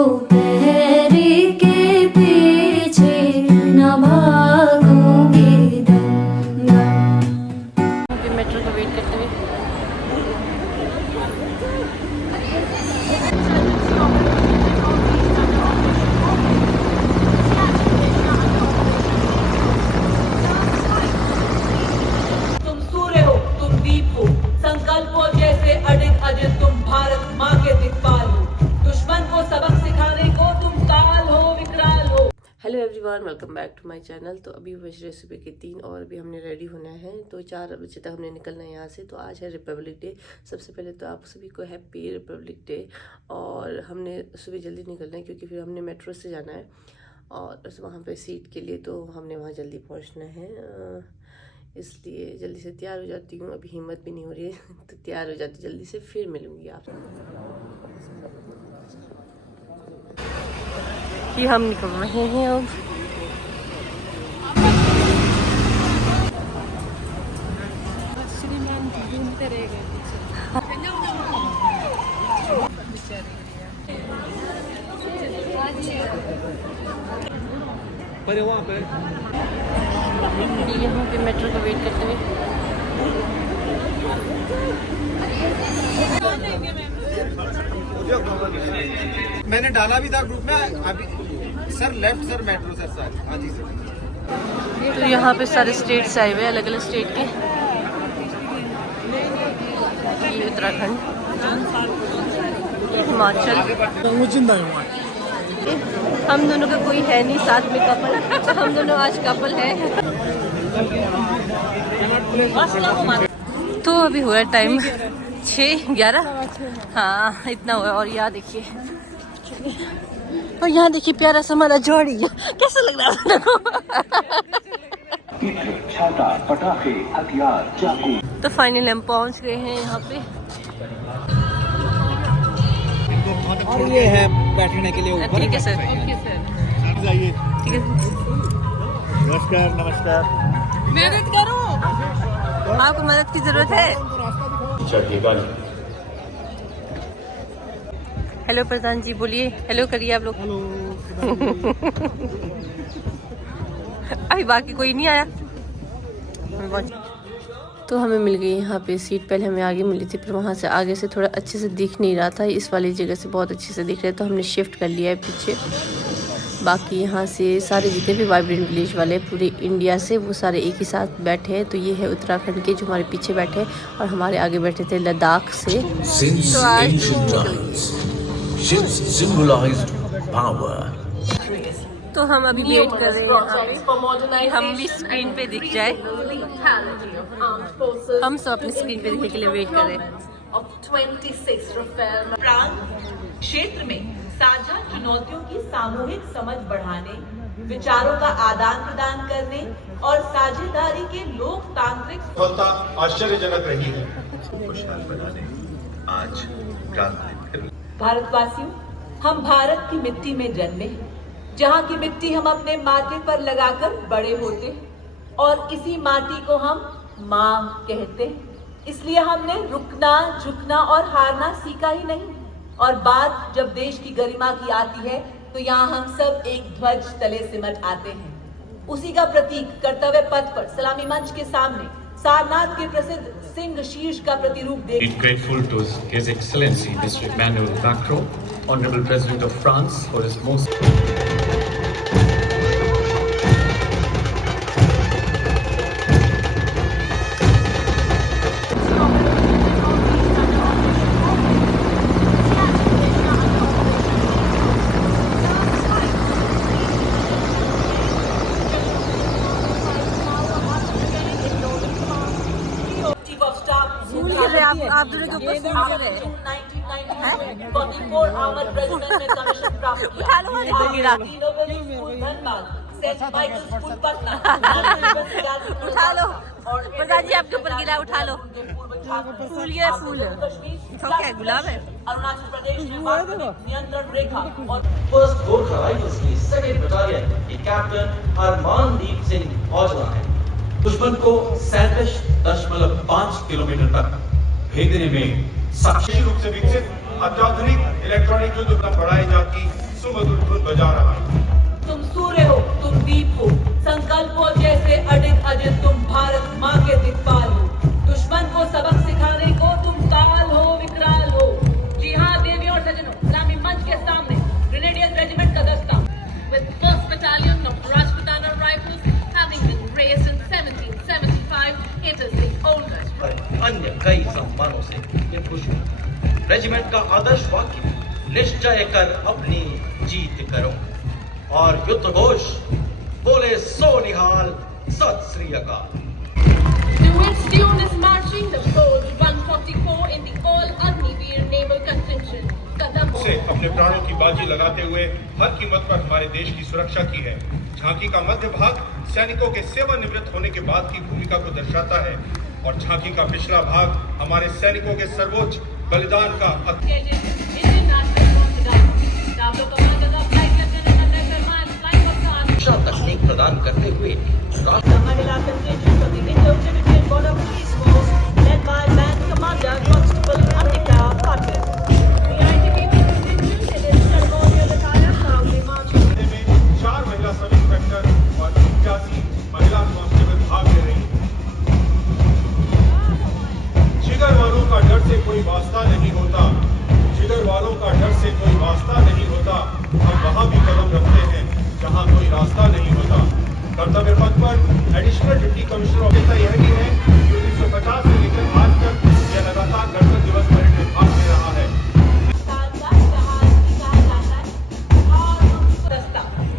दोपहरी के पीछे न भागूंगी मेट्रो का वेट करते हुए तुम सूर्य हो, तुम दीप हो, संकल्पों जैसे अडिग अजित तुम भारत माँ के दिक्पाल हो, दुश्मन को सबक सिखाने को तुम काल हो, विकराल हो। Hello everyone, welcome back to my channel. तो अभी बज रहे सुबह के 3 और अभी हमने रेडी होना है, तो 4 बजे तक हमने निकलना है यहाँ से। तो आज है रिपब्लिक डे। सबसे पहले तो आप सभी को हैप्पी रिपब्लिक डे। और हमने सुबह जल्दी निकलना है क्योंकि फिर हमने मेट्रो से जाना है और वहाँ पे सीट के लिए, तो हमने वहाँ जल्दी पहुँचना है, इसलिए जल्दी से तैयार हो जाती हूँ। अभी हिम्मत भी नहीं हो रही है तो तैयार हो जाती जल्दी से, फिर मिलूँगी आपसे। कि हम निकल रहे हैं अब। वहाँ पे यहाँ पे मेट्रो का वेट करते हुए मैंने डाला भी था ग्रुप में अभी। Sir left sir metro sir हाँ जी सर। तो यहाँ पे सारे स्टेट्स आए हुए, अलग अलग स्टेट के। ये उत्तराखंड, हिमाचल। हम दोनों का कोई है नहीं साथ में कपल, हम दोनों आज कपल है। तो अभी हुआ टाइम 6:11, हाँ इतना हुआ। और यहाँ देखिए, और यहाँ देखिए प्यारा सा हमारा जोड़ी, कैसा लग रहा है छाता, पटाखे, हथियार, चाकू। तो फाइनली हम पहुँच गए हैं यहाँ पे। और ये है बैठने के लिए ऊपर। ठीक है सर, जाइए। ठीक है। नमस्कार नमस्कार। मेहनत करो, आपको मदद की जरूरत है। हेलो प्रधान जी, बोलिए हेलो करिए आप लोग। अभी बाकी कोई नहीं आया। तो हमें मिल गई यहाँ पे सीट। पहले हमें आगे मिली थी, फिर वहाँ से आगे से थोड़ा अच्छे से दिख नहीं रहा था, इस वाली जगह से बहुत अच्छे से दिख रहे, तो हमने शिफ्ट कर लिया है पीछे। बाकी यहाँ से सारे जितने भी वाइब्रेंट विलेज वाले पूरे इंडिया से, वो सारे एक ही साथ बैठे हैं। तो ये है उत्तराखंड के जो हमारे पीछे बैठे, और हमारे आगे बैठे थे लद्दाख से। तो तो हम अभी वेट कर रहे हैं यहाँ पे, हम भी स्क्रीन पे दिख जाए। हम सब अपनी स्क्रीन पे दिखने के लिए वेट कर रहे हैं। प्रांत क्षेत्र में साझा चुनौतियों की सामूहिक समझ बढ़ाने, विचारों का आदान प्रदान करने और साझेदारी के लोकतांत्रिक सफलता आश्चर्यजनक रही है। खुशहाल बनाने आज क्रांति। भारतवासियों, हम भारत की मिट्टी में जन्मे, जहाँ की मिट्टी हम अपने माथे पर लगाकर बड़े होते, और इसी माटी को हम माँ कहते। इसलिए हमने रुकना, झुकना और हारना सीखा ही नहीं। और बात जब देश की गरिमा की आती है, तो यहाँ हम सब एक ध्वज तले सिमट आते हैं। उसी का प्रतीक कर्तव्य पथ पर सलामी मंच के सामने सारनाथ के प्रसिद्ध सिंह शीर्ष का प्रतिरूप देख। Grateful to His Excellency Mr. Emmanuel Macron, Honorable President of France, for his most आप दोनों के ऊपर फूल गिर रहे हैं। उठा लो, गिरा। उठा लो प्रधान जी, आपके ऊपर गिरा, उठा लो। फूल गिरा, फूल तो क्या गुलाब है। अरुणाचल प्रदेश में नियंत्रण रेखा और फर्स्ट गोरखा राइफल्स की 2nd बटालियन के कैप्टन हरमानदीप सिंह औजला है। दुश्मन को 37.5 किलोमीटर तक भेजने में सक्षम रूप से विकसित अत्याधुनिक इलेक्ट्रॉनिक युद्ध बढ़ाई जाती सुमधुर धुन बजा रहा है। तुम सूर्य हो, तुम दीप हो, संकल्पों जैसे अडिग अजित तुम भारत माँ के दिक्पाल हो। दुश्मन को सबक सिखाने को तुम काल हो, विकराल हो। जी हाँ देवियों और सज्जनों, सलामी मंच के सामने ग्रेनेडियर्स रेजिमेंट का दस्ता with 1st Battalion of Rajputana Rifles having been raised in 1775, it is the oldest. अन्य कई सम्मानों से ये खुश हूँ। रेजिमेंट का आदर्श वाक्य निश्चय कर अपनी जीत करो और युद्ध घोष बोले सो निहाल सत श्री अकाल। To its tune is marching the bold 144 in the all Agniveer Naval Contingent. से अपने प्राणों की बाजी लगाते हुए हर कीमत पर हमारे देश की सुरक्षा की है। झांकी का मध्य भाग सैनिकों के सेवानिवृत्त होने के बाद की भूमिका को दर्शाता है और झांकी का पिछला भाग हमारे सैनिकों के सर्वोच्च बलिदान का तकनीक प्रदान करते हुए महिला contingent of the Indo-Tibetan Border Police Force led by Band Commander Constable Anika Patil. The ITBP contingent in its ceremonial attire proudly marches. में 4 महिला सब इंस्पेक्टर और 81 महिला कांस्टेबल भाग ले रही हैं। जिगर वालों का डर से कोई वास्ता नहीं होता, जिगर वालों का डर से कोई वास्ता नहीं होता। हम वहां भी कदम रखते हैं जहां कोई रास्ता नहीं होता। कर्तव्य पथ पर एडिशनल डिप्टी कमिश्नर ऑफिसर यह भी है कि 1950 से लेकर आज तक यह लगातार गणतंत्र दिवस परेड में भाग ले रहा है।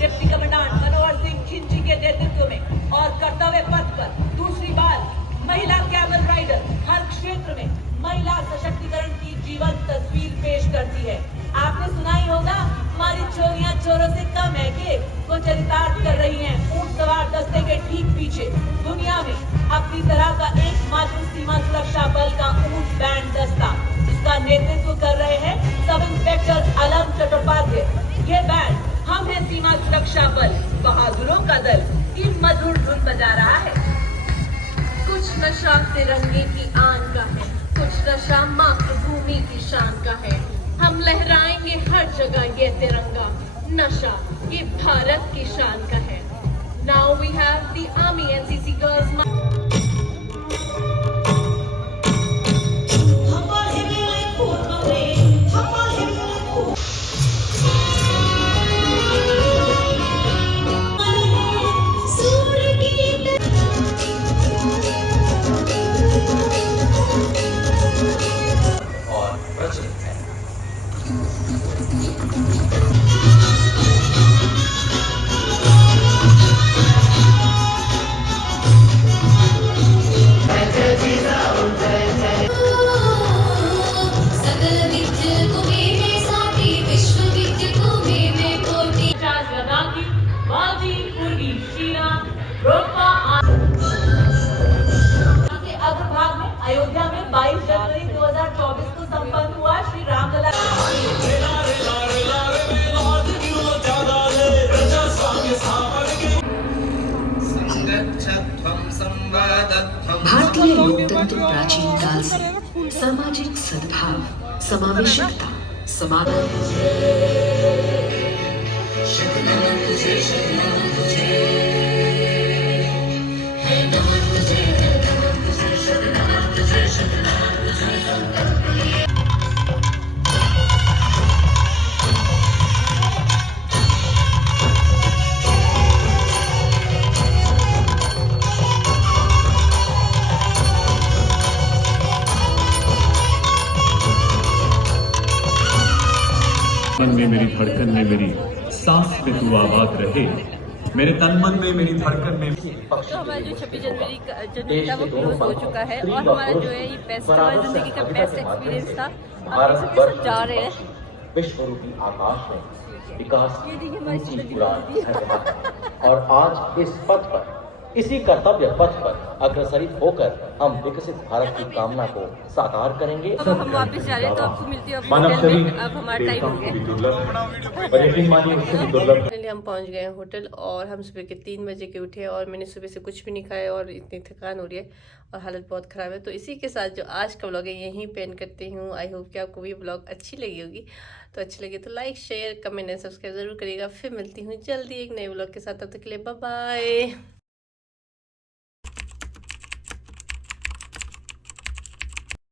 डिप्टी कमांडेंट मनोहर सिंह खिंची के नेतृत्व में और कर्तव्य पथ पर दूसरी बार महिला कैमल राइडर हर क्षेत्र में महिला सशक्तिकरण की जीवंत तस्वीर पेश करती है। आपने सुना ही होगा हमारी चोरियां चोरों से कम है कि वो चरितार्थ कर रही हैं ऊंट सवार दस्ते के ठीक पीछे। दुनिया में अपनी तरह का एकमात्र सीमा सुरक्षा बल का ऊंट बैंड दस्ता, जिसका नेतृत्व कर रहे हैं सब इंस्पेक्टर अलम चट्टोपाध्याय। ये बैंड हम है सीमा सुरक्षा बल बहादुरों का दल की मधुर धुन बजा रहा है। कुछ नशा तिरंगे की आन का है, कुछ नशा मातृभूमि की शान का है। हम लहराएंगे हर जगह ये तिरंगा, नशा ये भारत की शान का है। Now we have the Army NCC girls. और प्रचलित है। सकल विद्य तुम्हें में साथी, विश्व विद्य तुम्हें में कोटि। के अग्रभाग में अयोध्या में 22 जनवरी 2024 को संपन्न हुआ श्री रामलला भारतीय लोकतंत्र प्राचीन काल से सामाजिक सद्भाव, समावेशकता, समाधान मन में मेरी धड़कन में मेरी सांस में तू आबाद रहे, मेरे तन मन में मेरी धड़कन में। तो हमारा जो 26 जनवरी था वो क्लोज हो चुका है और हमारा जो है ये बेस्ट हमारी जिंदगी का बेस्ट एक्सपीरियंस था। अब सबके साथ जा रहे हैं विश्व रूपी आकाश में विकास की ऊंची उड़ान भर रहा है। और आज इस पथ पर इसी कर्तव्य पथ पर अग्रसरित होकर हम विकसित भारत की कामना को साकार करेंगे। अब हम वापस जा रहे हैं, तो आपको मिलती है मानव होटल शरीर में। अब हमारा टाइम हो गया, और यकीन मानिए उससे भी दुर्लभ। फाइनली हम पहुंच गए हैं होटल और हम सुबह के 3 बजे के उठे और मैंने सुबह से कुछ भी नहीं खाया और इतनी थकान हो रही है और हालत बहुत ख़राब है। तो इसी के साथ जो आज का व्लॉग है यहीं पे एंड करती हूँ। आई होप कि आपको भी व्लॉग अच्छी लगी होगी। तो अच्छी लगी तो like share comment and subscribe ज़रूर करिएगा। फिर मिलती हूँ जल्दी एक नए व्लॉग के साथ, तब तक के लिए बाय बाय।